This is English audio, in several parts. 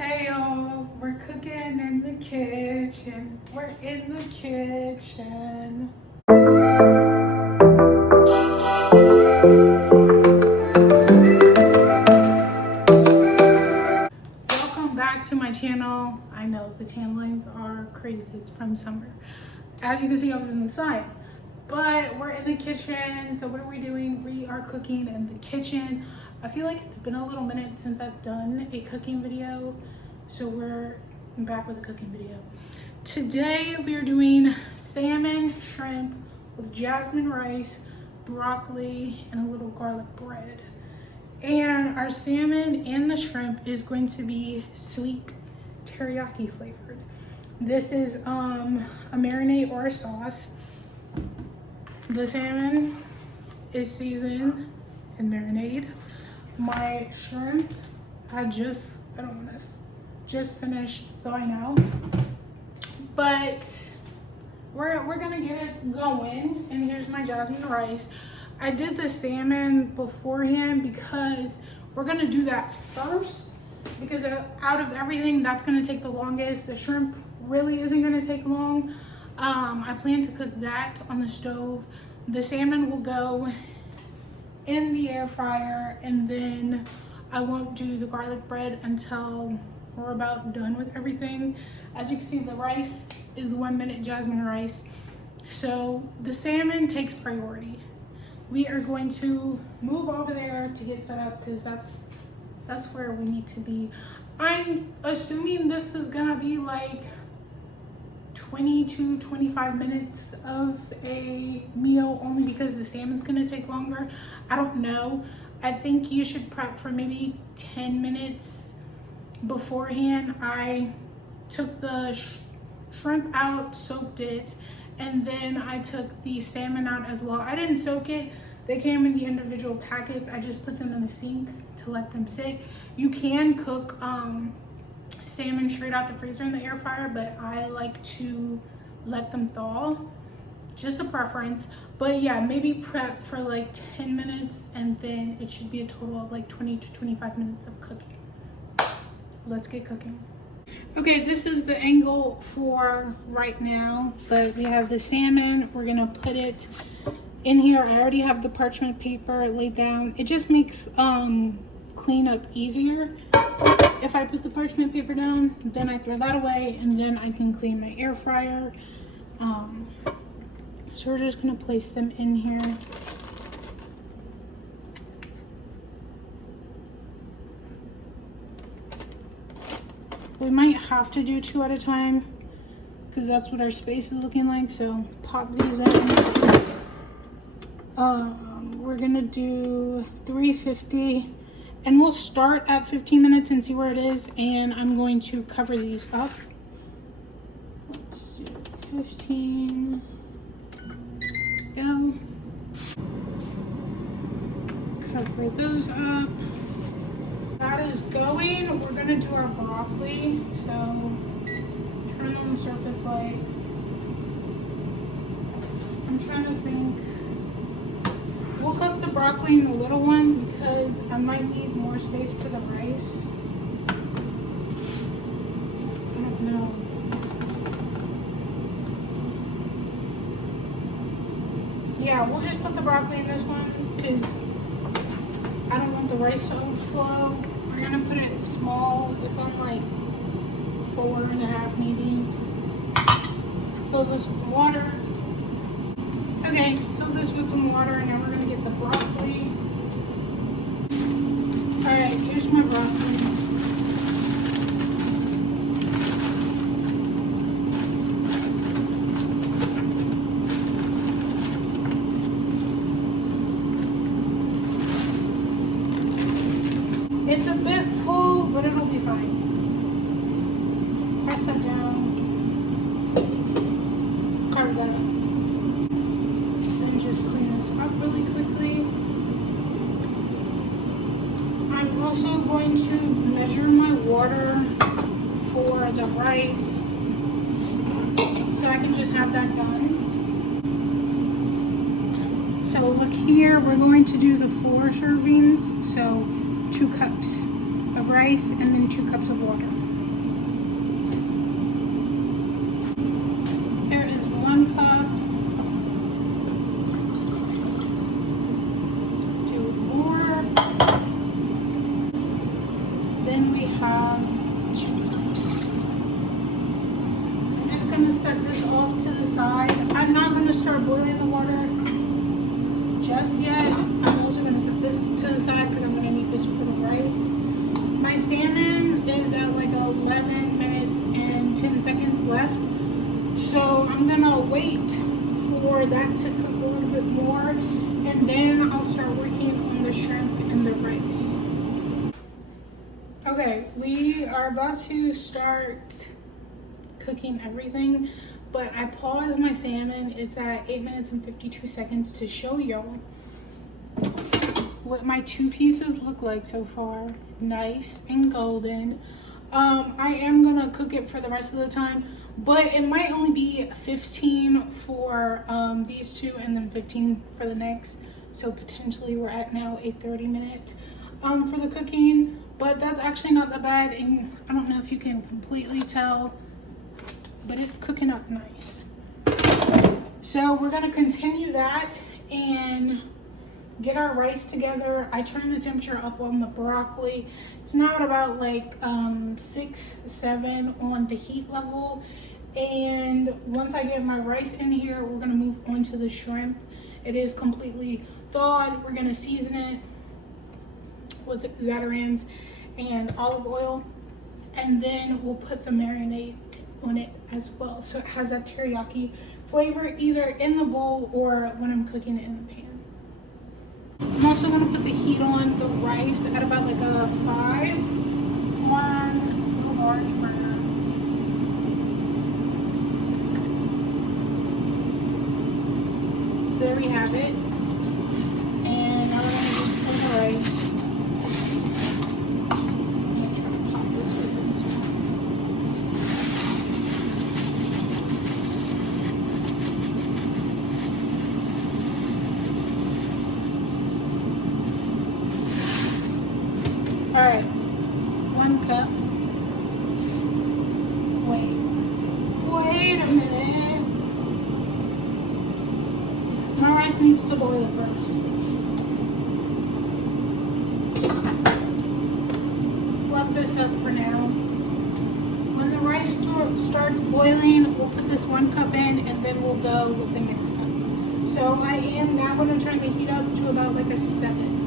Hey y'all, we're cooking in the kitchen. We're in the kitchen. Welcome back to my channel. I know the tan lines are crazy. It's from summer. As you can see, I was in the sun. But we're in the kitchen. So what are we doing? We are cooking in the kitchen. I feel like it's been a little minute since I've done a cooking video. So we're back with a cooking video. Today we are doing salmon shrimp with jasmine rice, broccoli, and a little garlic bread. And our salmon and the shrimp is going to be sweet teriyaki flavored. This is a marinade or a sauce. The salmon is seasoned and marinade. My shrimp, I just finished thawing out. But we're gonna get it going. And here's my jasmine rice. I did the salmon beforehand because we're gonna do that first, because out of everything, that's gonna take the longest. The shrimp really isn't gonna take long. I plan to cook that on the stove. The salmon will go in the air fryer, and then I won't do the garlic bread until we're about done with everything. As you can see, the rice is 1 minute jasmine rice. So the salmon takes priority. We are going to move over there to get set up because that's where we need to be. I'm assuming this is gonna be like 20 to 25 minutes of a meal, only because the salmon's gonna take longer. I don't know. I think you should prep for maybe 10 minutes beforehand. I took the shrimp out, soaked it, and then I took the salmon out as well. I didn't soak it. They came in the individual packets. I just put them in the sink to let them sit. You can cook salmon straight out the freezer in the air fryer, but I like to let them thaw. Just a preference. But yeah, maybe prep for like 10 minutes, and then it should be a total of like 20 to 25 minutes of cooking. Let's get cooking. Okay, this is the angle for right now, but we have the salmon. We're gonna put it in here. I already have the parchment paper laid down. It just makes cleanup easier. If I put the parchment paper down, then I throw that away, and then I can clean my air fryer. So we're just gonna place them in here. We might have to do 2 at a time because that's what our space is looking like. So pop these in. We're gonna do 350. And we'll start at 15 minutes and see where it is. And I'm going to cover these up. Let's do 15. Go. Cover those up. That is going. We're gonna do our broccoli. So turn on the surface light. I'm trying to think. We'll cook the broccoli in the little one because I might need more space for the rice. I don't know. Yeah, we'll just put the broccoli in this one because I don't want the rice to overflow. We're gonna put it small. It's on like 4.5 maybe. Fill this with some water. Okay, fill this with some water, and now we're gonna get the broccoli. Alright, here's my broccoli. It's a bit full, but it'll be fine. Press that down. Carve that up. Just clean this up really quickly. I'm also going to measure my water for the rice so I can just have that done. So look here, we're going to do the 4 servings. So 2 cups of rice and then 2 cups of water. have 2 cups. I'm just gonna set this off to the side. I'm not gonna start boiling the water just yet. I'm also gonna set this to the side because I'm gonna need this for the rice. My salmon is at like 11 minutes and 10 seconds left. So I'm gonna wait for that to cook a little bit more, and then I'll start working on the shrimp and the rice. Okay, we are about to start cooking everything, but I paused my salmon. It's at 8 minutes and 52 seconds to show y'all what my 2 pieces look like so far. Nice and golden. I am gonna cook it for the rest of the time, but it might only be 15 for these 2 and then 15 for the next. So potentially we're at now a 30-minute for the cooking, but that's actually not that bad. And I don't know if you can completely tell, but it's cooking up nice. So we're gonna continue that and get our rice together. I turned the temperature up on the broccoli. It's now at about like 6, 7 on the heat level. And once I get my rice in here, we're gonna move on to the shrimp. It is completely thawed. We're gonna season it with zatarans and olive oil, and then we'll put the marinade on it as well, so it has that teriyaki flavor either in the bowl or when I'm cooking it in the pan. I'm also going to put the heat on the rice at about like a 5 on the large burner. There we have it. And now we're going to just put the rice. I'm try to pop this open. All right, 1 cup. Wait a minute. My rice needs to boil first. Plug this up for now. When the rice starts boiling, we'll put this 1 cup in, and then we'll go with the next cup. So I am now going to turn the heat up to about like a 7.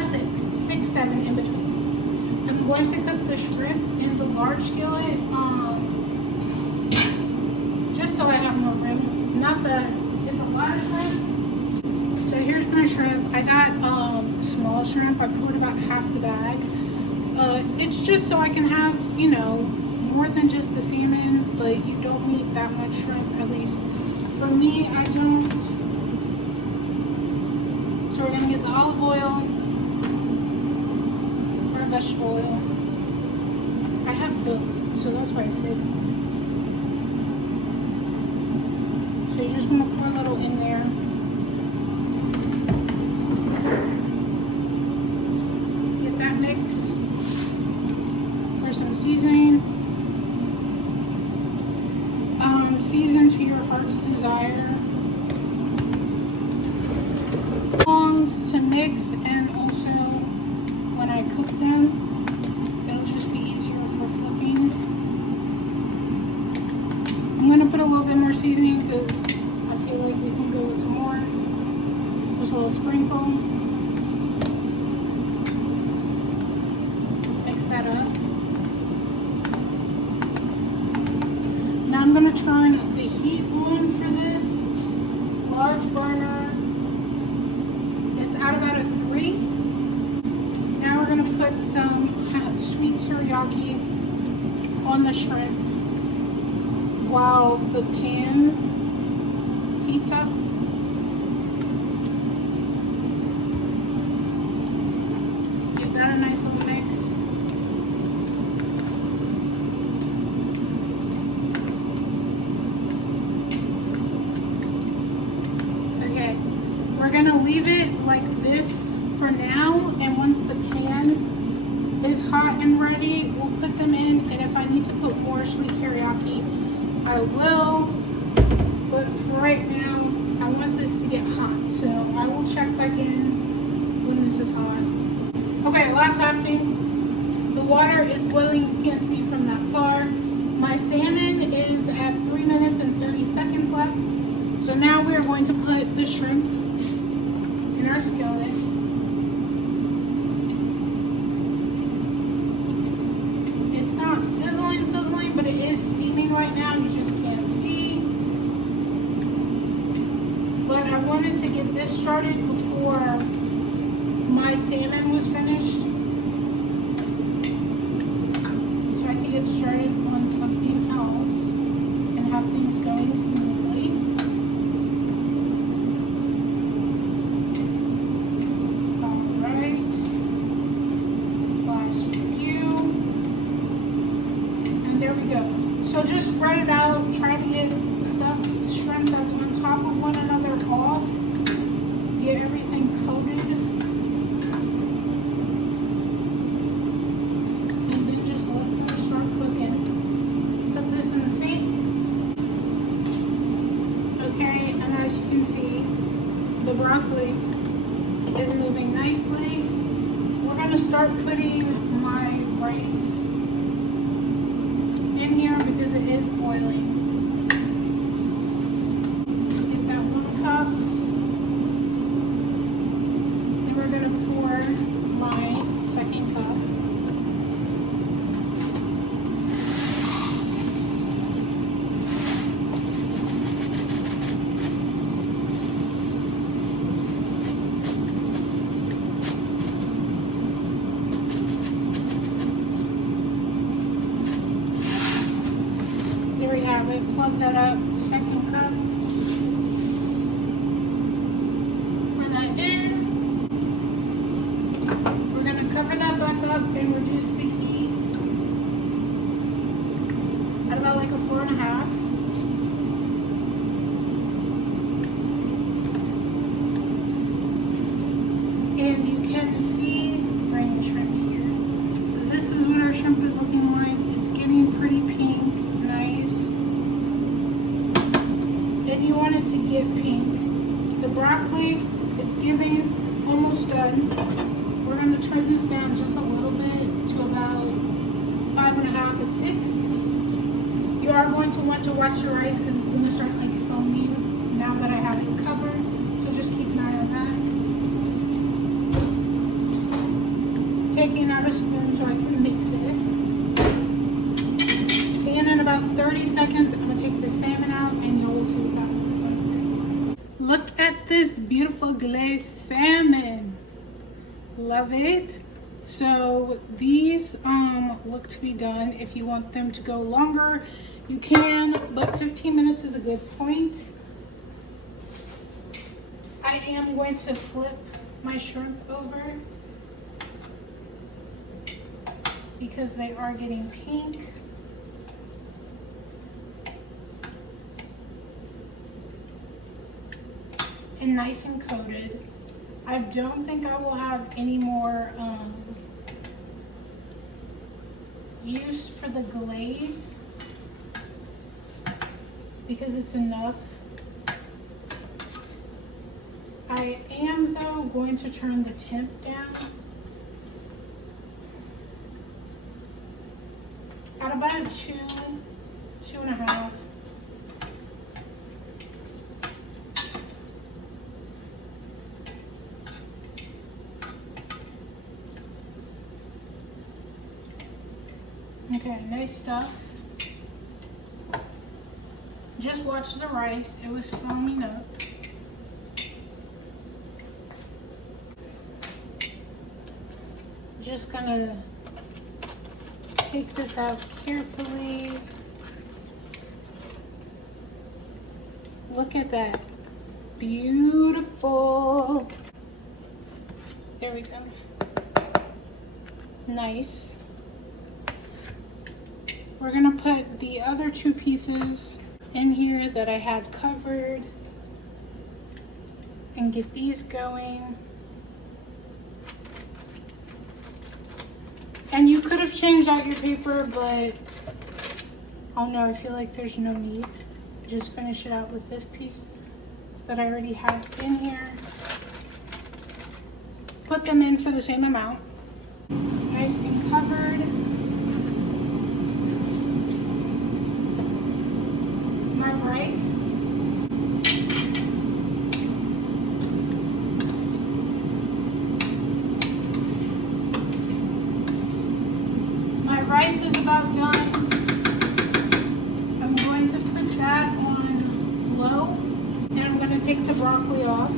6, 7 in between. I'm going to cook the shrimp in the large skillet, just so I have more room. Not that it's a lot of shrimp. So here's my shrimp. I got small shrimp. I poured about half the bag. It's just so I can have, you know, more than just the salmon, but you don't need that much shrimp, at least for me, I don't. So we're gonna get the olive oil, vegetable oil. I have both, so that's why I said. So you just want to pour a little in there. Get that mix. Pour some seasoning. Season to your heart's desire. Longs to mix, and also when I cook them, it'll just be easier for flipping. I'm going to put a little bit more seasoning because I feel like we can go with some more. Just a little sprinkle. Mix that up. Now I'm going to turn the heat on for this large burner. It's at about a 3. Now we're going to put some sweet teriyaki on the shrimp while the pan heats up. Give that a nice little mix. Okay, we're going to leave it like this for now, and once the pan is hot and ready, we'll put them in, and if I need to put more sweet teriyaki, I will, but for right now, I want this to get hot, so I will check back in when this is hot. Okay, lots happening. The water is boiling, you can't see from that far. My salmon is at 3 minutes and 30 seconds left. So now we are going to put the shrimp in our skillet. It's not sizzling, but it is steaming right now. You just can't see. But I wanted to get this started before my salmon was finished. So I can get started on something else and have things going smoothly. Alright. Last few. And there we go. So just spread it out. Try to get shrimp that's on top of one another off. Get everything coated. And then just let them start cooking. Put this in the sink. Okay, and as you can see, the broccoli is moving nicely. We're going to start putting my rice in here because it is boiling. Get that 1 cup. Then we're going to pour my 2nd cup. There we have it. Plug that up. 2nd cup. Pour that in. We're going to cover that back up and reduce the heat at about like a 4.5. And you can see, bring the shrimp here. This is what our shrimp is looking like. It's getting pretty pink, nice. And you want it to get pink. The broccoli, it's giving almost done. We're going to turn this down just a little bit to about 5.5 to 6. You are going to want to watch the rice because it's going to start like foaming now that I have it covered. So just keep an eye on that. Taking out a spoon so I can mix it. And in about 30 seconds, I'm going to take the salmon out and you'll see what that looks like. Look at this beautiful glazed salmon. Love it. So these look to be done. If you want them to go longer, you can, but 15 minutes is a good point. I am going to flip my shrimp over because they are getting pink. And nice and coated. I don't think I will have any more use for the glaze because it's enough. I am though going to turn the temp down at about 2.5. Okay, nice stuff. Just watch the rice. It was foaming up. Just gonna take this out carefully. Look at that. Beautiful. There we go. Nice. We're gonna put the other 2 pieces in here that I had covered and get these going. And you could have changed out your paper, but oh no, I feel like there's no need. Just finish it out with this piece that I already have in here. Put them in for the same amount. Nice and covered. My rice. My rice is about done. I'm going to put that on low, and I'm going to take the broccoli off.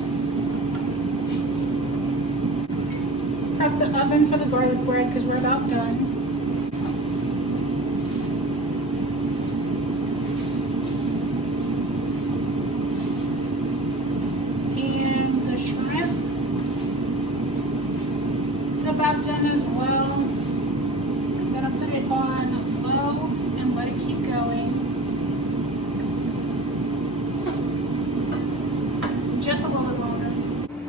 Prep the oven for the garlic bread because we're about done. And the shrimp is about done as well. I'm gonna put it on low and let it keep going. Just a little bit longer.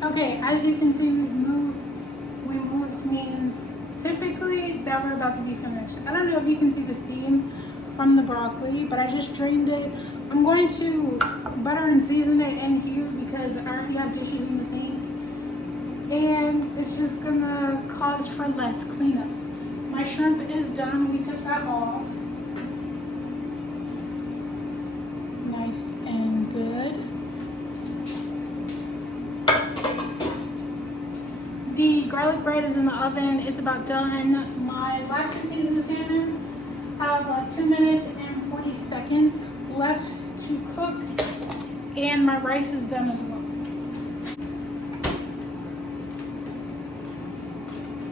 Okay, as you can see, we moved means typically that we're about to be finished. I don't know if you can see the steam from the broccoli, but I just drained it. I'm going to butter and season it in here because I already have dishes in the sink, and it's just gonna cause for less cleanup. My shrimp is done. We took that off. Nice and good. The garlic bread is in the oven. It's about done. My last two pieces of salmon have 2 minutes and 40 seconds left to cook. And my rice is done as well.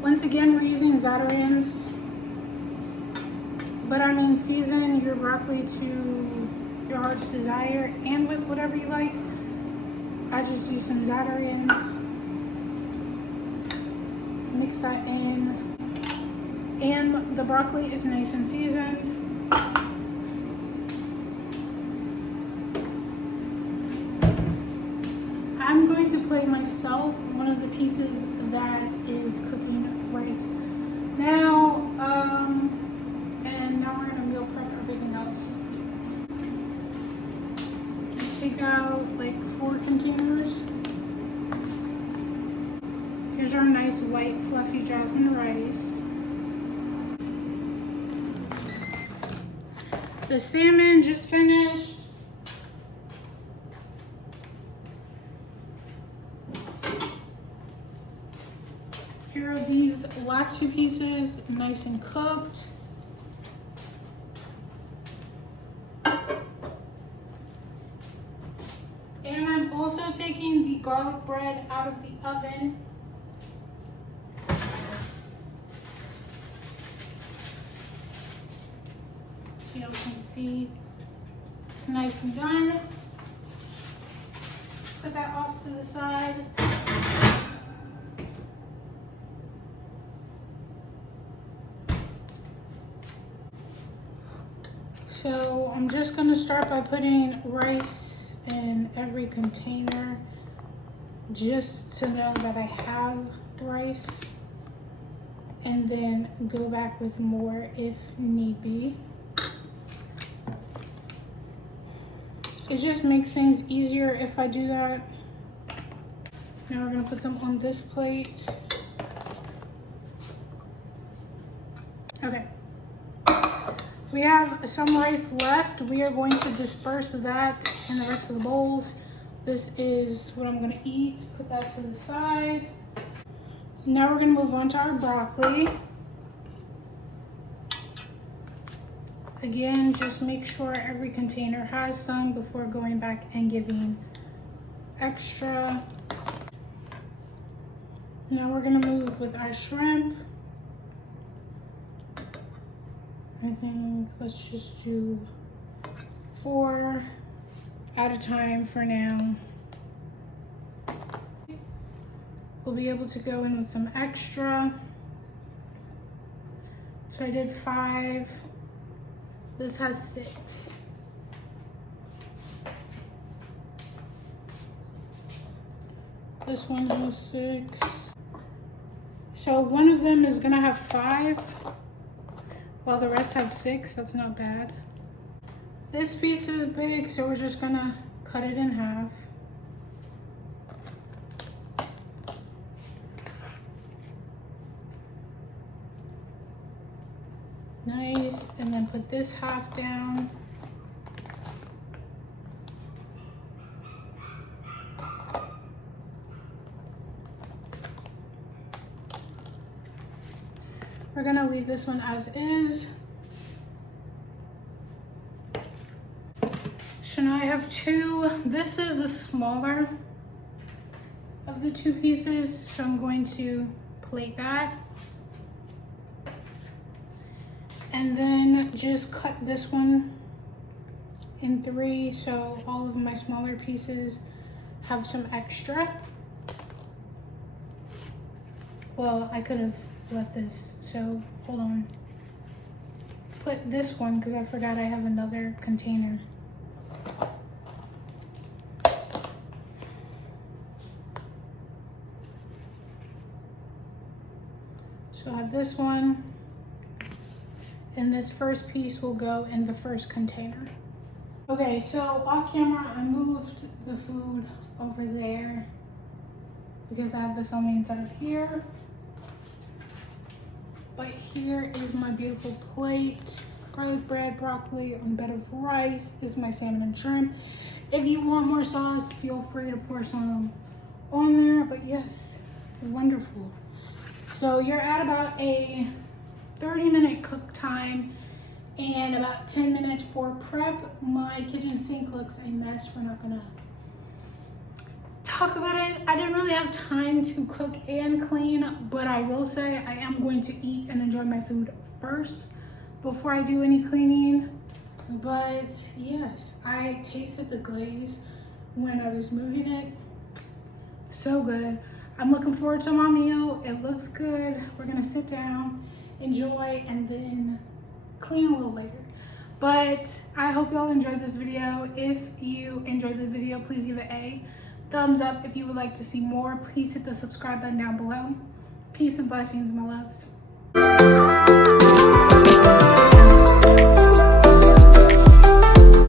Once again, we're using Zatarain's. But I mean, season your broccoli to your heart's desire and with whatever you like. I just do some Zatarain's. Mix that in, and the broccoli is nice and seasoned. I'm going to plate myself one of the pieces that is cooking right now, and now we're gonna meal prep everything else. Just take out like 4 containers. Here's our nice white fluffy jasmine rice. The salmon just finished. Here are these last 2 pieces, nice and cooked. And I'm also taking the garlic bread out of the oven. So you can see it's nice and done. Put that off to the side. So I'm just gonna start by putting rice in every container just to know that I have rice, and then go back with more if need be. It just makes things easier if I do that. Now we're gonna put some on this plate. Okay. We have some rice left. We are going to disperse that in the rest of the bowls. This is what I'm gonna eat. Put that to the side. Now we're gonna move on to our broccoli. Again, just make sure every container has some before going back and giving extra. Now we're gonna move with our shrimp. I think let's just do 4 at a time for now. We'll be able to go in with some extra. So I did 5. This has 6. This one has 6. So one of them is gonna have 5, while the rest have 6. That's not bad. This piece is big, so we're just gonna cut it in half. Nice, and then put this half down. We're gonna leave this one as is. So now I have two. This is the smaller of the two pieces, so I'm going to plate that. And then just cut this one in three, so all of my smaller pieces have some extra. Well, I could have left this, so hold on. Put this one, because I forgot I have another container. So I have this one, and this first piece will go in the first container. Okay, so off camera, I moved the food over there because I have the filming set up here. But here is my beautiful plate. Garlic bread, broccoli on bed of rice. This is my salmon and shrimp. If you want more sauce, feel free to pour some on there. But yes, wonderful. So you're at about a 30-minute cook time and about 10 minutes for prep. My kitchen sink looks a mess. We're not gonna talk about it. I didn't really have time to cook and clean, but I will say I am going to eat and enjoy my food first before I do any cleaning. But yes, I tasted the glaze when I was moving it. So good. I'm looking forward to my meal. It looks good. We're gonna sit down, enjoy, and then clean a little later. But I hope y'all enjoyed this video. If you enjoyed the video, please give it a thumbs up. If you would like to see more, please hit the subscribe button down below. Peace and blessings, my loves.